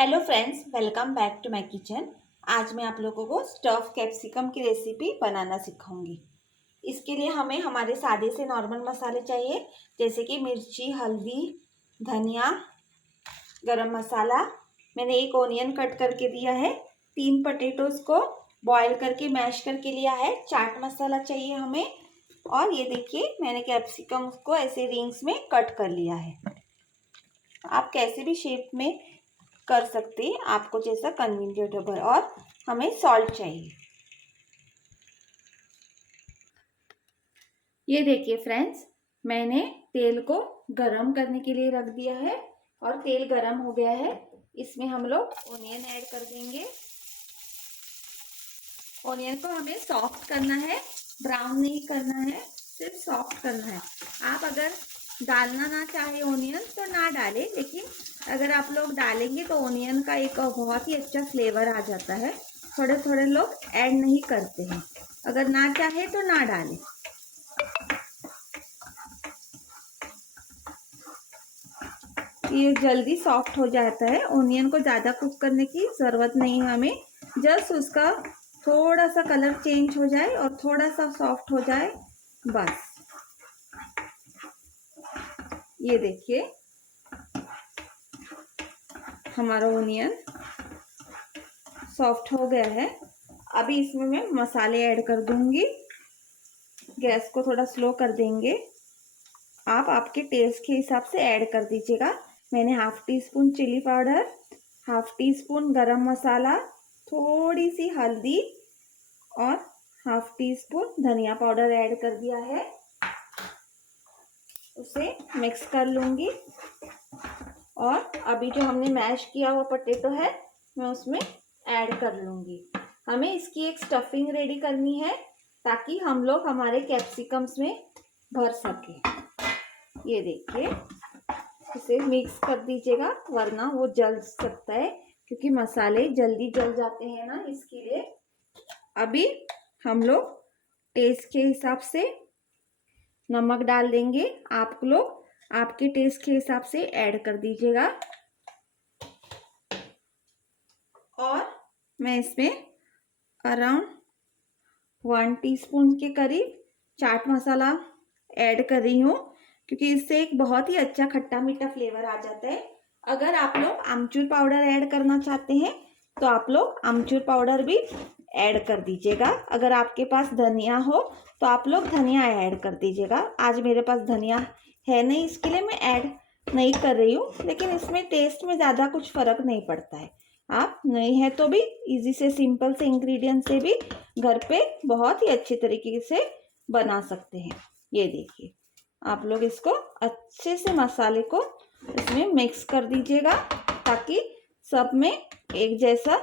Hello friends, welcome back to my kitchen. आज मैं आप लोगों को स्टफ कैप्सिकम की रेसिपी बनाना सिखाऊंगी। इसके लिए हमें हमारे सादे से नॉर्मल मसाले चाहिए, जैसे कि मिर्ची, हल्दी, धनिया, गरम मसाला। मैंने एक ऑनियन कट करके दिया है, 3 पोटैटोज को बॉईल करके मैश करके लिया है। चाट मसाला चाहिए हमें, और ये देखिए मैंने कैप्सिकम को ऐसे रिंग्स में कट कर लिया है। आप कैसे भी शेप में कर सकते हैं, आपको जैसा कन्वीनियंट हो। और हमें सॉल्ट चाहिए। ये देखिए फ्रेंड्स, मैंने तेल को गरम करने के लिए रख दिया है और तेल गरम हो गया है। इसमें हम लोग ऑनियन ऐड कर देंगे। ऑनियन को हमें सॉफ्ट करना है, ब्राउन नहीं करना है, सिर्फ सॉफ्ट करना है। आप अगर डालना ना चाहे ऑनियन तो ना डालें, लेकिन अगर आप लोग डालेंगे तो ऑनियन का एक बहुत ही अच्छा फ्लेवर आ जाता है। थोड़े थोड़े लोग ऐड नहीं करते हैं, अगर ना चाहे तो ना डालें। ये जल्दी सॉफ्ट हो जाता है। ऑनियन को ज़्यादा कुक करने की ज़रूरत नहीं है हमें, जस्ट उसका थोड़ा सा कलर चेंज हो जाए और थोड़ा सा सॉफ्ट हो जाए, बस। ये देखिए हमारा ऑनियन सॉफ्ट हो गया है। अभी इसमें मैं मसाले ऐड कर दूंगी। गैस को थोड़ा स्लो कर देंगे। आप आपके टेस्ट के हिसाब से ऐड कर दीजिएगा। मैंने half teaspoon chili powder, half teaspoon garam masala, थोड़ी सी हल्दी और हाफ टी स्पून धनिया पाउडर ऐड कर दिया है। उसे मिक्स कर लूंगी। और अभी जो हमने मैश किया हुआ पोटैटो है, मैं उसमें ऐड कर लूंगी। हमें इसकी एक स्टफिंग रेडी करनी है, ताकि हम लोग हमारे कैप्सिकम्स में भर सके। ये देखिए, इसे मिक्स कर दीजिएगा, वरना वो जल सकता है, क्योंकि मसाले जल्दी जल जाते हैं ना, इसके लिए। अभी हम लोग टेस्ट के हिसाब से नमक डाल देंगे। आप लोग आपके टेस्ट के हिसाब से ऐड कर दीजिएगा। और मैं इसमें अराउंड 1 टीस्पून के करीब चाट मसाला ऐड कर रही हूँ, क्योंकि इससे एक बहुत ही अच्छा खट्टा मीठा फ्लेवर आ जाता है। अगर आप लोग आमचूर पाउडर ऐड करना चाहते हैं तो आप लोग आमचूर पाउडर भी ऐड कर दीजिएगा। अगर आपके पास धनिया हो तो आप लोग धनिया ऐड कर दीजिएगा। आज मेरे पास धनिया है नहीं, इसके लिए मैं ऐड नहीं कर रही हूँ, लेकिन इसमें टेस्ट में ज़्यादा कुछ फ़र्क नहीं पड़ता है। आप नहीं है तो भी इजी से, सिंपल से इंग्रेडिएंट से भी घर पे बहुत ही अच्छे तरीके से बना सकते हैं। ये देखिए, आप लोग इसको अच्छे से मसाले को इसमें मिक्स कर दीजिएगा, ताकि सब में एक जैसा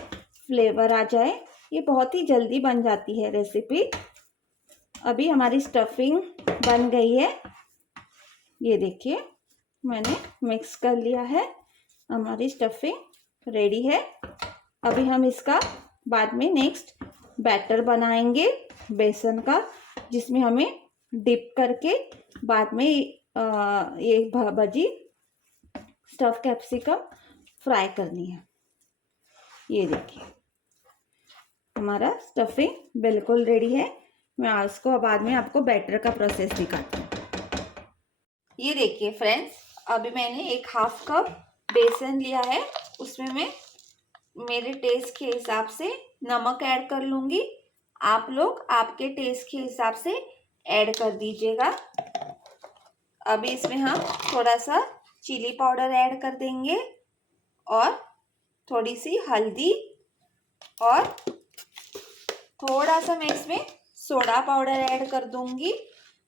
फ्लेवर आ जाए। ये बहुत ही जल्दी बन जाती है रेसिपी। अभी हमारी स्टफिंग बन गई है। ये देखिए, मैंने मिक्स कर लिया है, हमारी स्टफिंग रेडी है। अभी हम इसका बाद में नेक्स्ट बैटर बनाएंगे बेसन का, जिसमें हमें डिप करके बाद में ये भजी स्टफ कैप्सिकम फ्राई करनी है। ये देखिए, हमारा स्टफिंग बिल्कुल रेडी है। मैं इसको बाद में आपको बैटर का प्रोसेस दिखाती हूँ। ये देखिए फ्रेंड्स, अभी मैंने एक हाफ कप बेसन लिया है। उसमें मैं मेरे टेस्ट के हिसाब से नमक ऐड कर लूँगी। आप लोग आपके टेस्ट के हिसाब से ऐड कर दीजिएगा। अभी इसमें हम थोड़ा सा चिली पाउडर ऐड कर देंगे, और थोड़ी सी हल्दी, और थोड़ा सा मैं इसमें सोडा पाउडर ऐड कर दूंगी,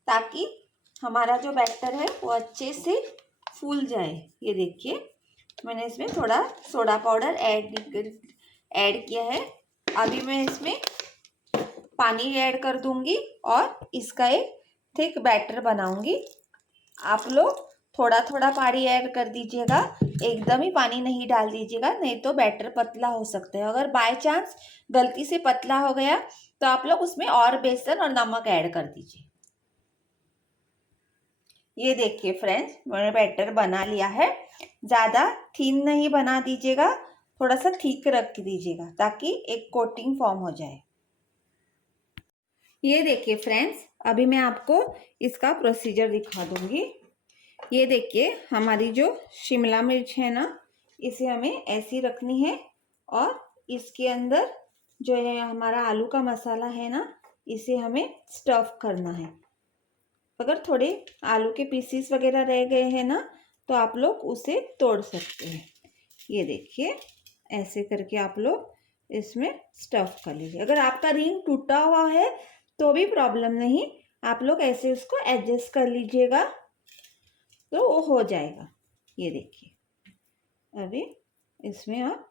ताकि हमारा जो बैटर है वो अच्छे से फूल जाए। ये देखिए, मैंने इसमें थोड़ा सोडा पाउडर ऐड किया है। अभी मैं इसमें पानी ऐड कर दूंगी और इसका एक थिक बैटर बनाऊंगी। आप लोग थोड़ा थोड़ा पानी ऐड कर दीजिएगा, एकदम ही पानी नहीं डाल दीजिएगा, नहीं तो बैटर पतला हो सकता है। अगर बाय चांस गलती से पतला हो गया तो आप लोग उसमें और बेसन और नमक ऐड कर दीजिए। ये देखिए फ्रेंड्स, मैंने बैटर बना लिया है। ज़्यादा थिन नहीं बना दीजिएगा, थोड़ा सा थिक रख दीजिएगा ताकि एक कोटिंग फॉर्म हो जाए। ये देखिए फ्रेंड्स, अभी मैं आपको इसका प्रोसीजर दिखा दूंगी। ये देखिए, हमारी जो शिमला मिर्च है ना, इसे हमें ऐसी रखनी है और इसके अंदर जो है हमारा आलू का मसाला है ना, इसे हमें स्टफ करना है। अगर थोड़े आलू के पीसीस वगैरह रह गए हैं ना, तो आप लोग उसे तोड़ सकते हैं। ये देखिए, ऐसे करके आप लोग इसमें स्टफ कर लीजिए। अगर आपका रिंग टूटा हुआ है तो भी प्रॉब्लम नहीं, आप लोग ऐसे उसको एडजस्ट कर लीजिएगा तो वो हो जाएगा। ये देखिए, अभी इसमें आप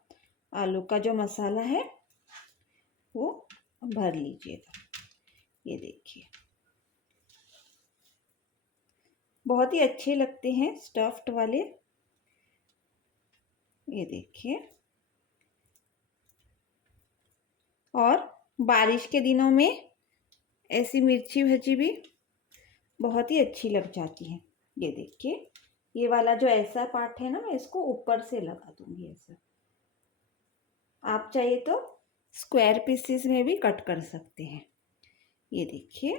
आलू का जो मसाला है वो भर लीजिएगा। ये देखिए, बहुत ही अच्छे लगते हैं स्टफ्ड वाले। ये देखिए, और बारिश के दिनों में ऐसी मिर्ची भजी भी बहुत ही अच्छी लग जाती है। ये देखिए, ये वाला जो ऐसा पार्ट है ना, मैं इसको ऊपर से लगा दूंगी ऐसा। आप चाहिए तो स्क्वायर पीसेस में भी कट कर सकते हैं। ये देखिए,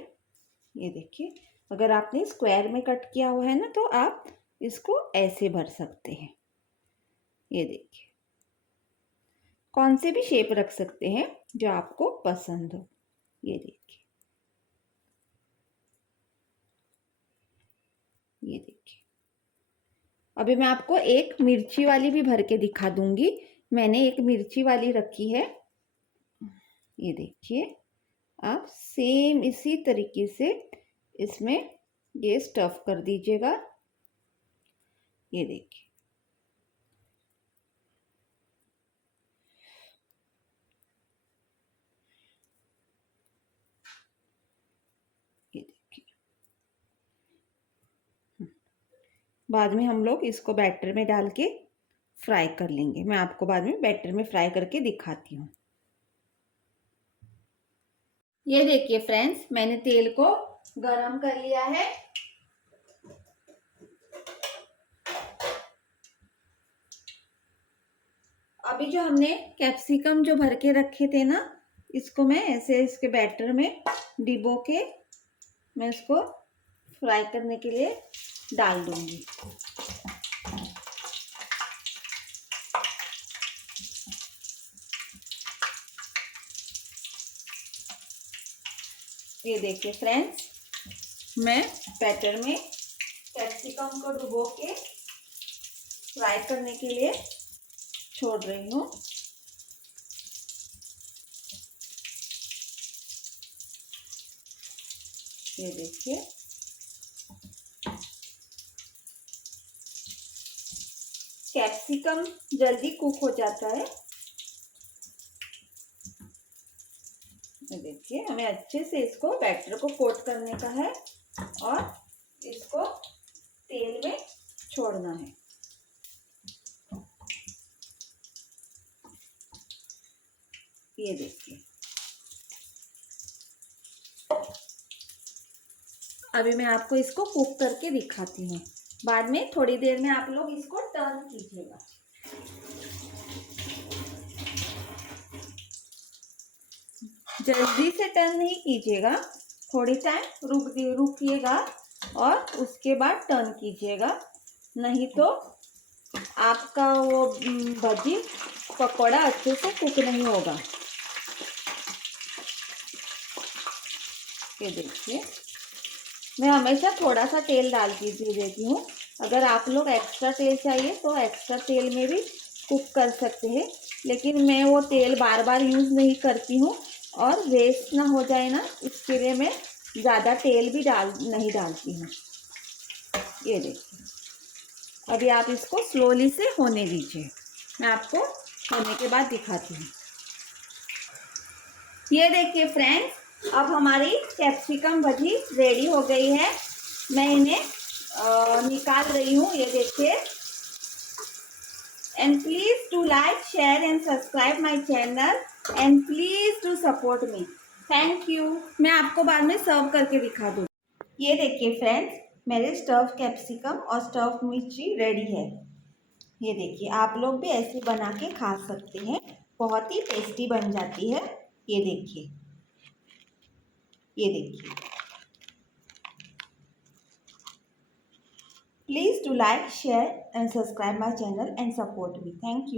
ये देखिए, अगर आपने स्क्वायर में कट किया हुआ है ना, तो आप इसको ऐसे भर सकते हैं। ये देखिए, कौन से भी शेप रख सकते हैं जो आपको पसंद हो। ये देखिए, ये देखिए, अभी मैं आपको एक मिर्ची वाली भी भर के दिखा दूंगी। मैंने एक मिर्ची वाली रखी है। ये देखिए, आप सेम इसी तरीके से इसमें ये स्टफ कर दीजिएगा। ये देखिए, ये देखिए, बाद में हम लोग इसको बैटर में डाल के फ्राई कर लेंगे। मैं आपको बाद में बैटर में फ्राई करके दिखाती हूँ। ये देखिए फ्रेंड्स, मैंने तेल को गरम कर लिया है। अभी जो हमने कैप्सिकम जो भर के रखे थे ना, इसको मैं ऐसे इसके बैटर में डिबो के मैं इसको फ्राई करने के लिए डाल दूंगी। ये देखिए फ्रेंड्स, मैं बैटर में कैप्सिकम को डुबो के फ्राई करने के लिए छोड़ रही हूँ। ये देखिए, कैप्सिकम जल्दी कुक हो जाता है। ये देखिए, हमें अच्छे से इसको बैटर को कोट करने का है और इसको तेल में छोड़ना है। ये देखिए, अभी मैं आपको इसको कुक करके दिखाती हूँ। बाद में थोड़ी देर में आप लोग इसको टर्न कीजिएगा। जल्दी से टर्न नहीं कीजिएगा, थोड़ी टाइम रुकिएगा और उसके बाद टर्न कीजिएगा, नहीं तो आपका वो भजी पकौड़ा अच्छे से कुक नहीं होगा। ये देखिए, मैं हमेशा थोड़ा सा तेल डाल के देती हूँ। अगर आप लोग एक्स्ट्रा तेल चाहिए तो एक्स्ट्रा तेल में भी कुक कर सकते हैं, लेकिन मैं वो तेल बार बार यूज़ नहीं करती हूँ और वेस्ट ना हो जाए ना, इसके लिए मैं ज़्यादा तेल भी नहीं डालती हूँ। ये देखिए, अभी आप इसको स्लोली से होने दीजिए, मैं आपको होने के बाद दिखाती हूँ। ये देखिए फ्रेंड्स, अब हमारी कैप्सिकम भजी रेडी हो गई है। मैं इन्हें निकाल रही हूँ। ये देखिए, and please to like, share and subscribe my channel and please to support me. Thank you. मैं आपको बाद में सर्व करके दिखा दूँ। ये देखिए फ्रेंड्स, मेरे स्टफ कैप्सिकम और स्टफ मिर्ची रेडी है। ये देखिए, आप लोग भी ऐसे बना के खा सकते हैं, बहुत ही टेस्टी बन जाती है। ये देखिए, ये देखिए। Please do like, share and subscribe my channel and support me. Thank you.